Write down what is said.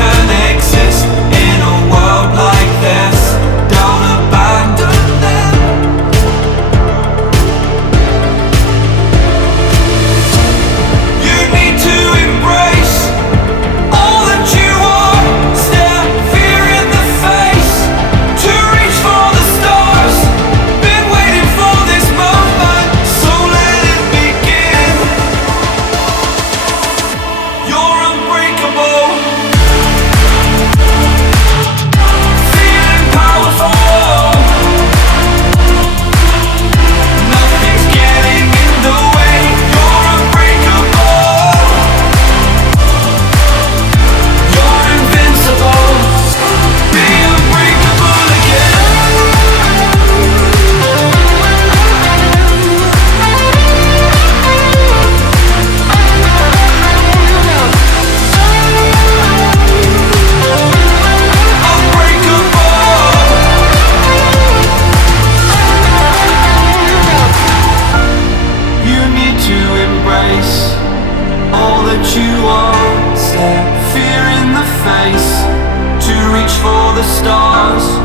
can exist in a world like this. Don't abandon them. You need to embrace all that you are. Stare fear in the face to reach for the stars. Been waiting for this moment, so let it begin. You're unbreakable. Feeling powerful. Nothing's getting in the way. You're unbreakable. You're invincible. Be unbreakable again. You need to embrace all that you are. Stare fear in the face to reach for the stars.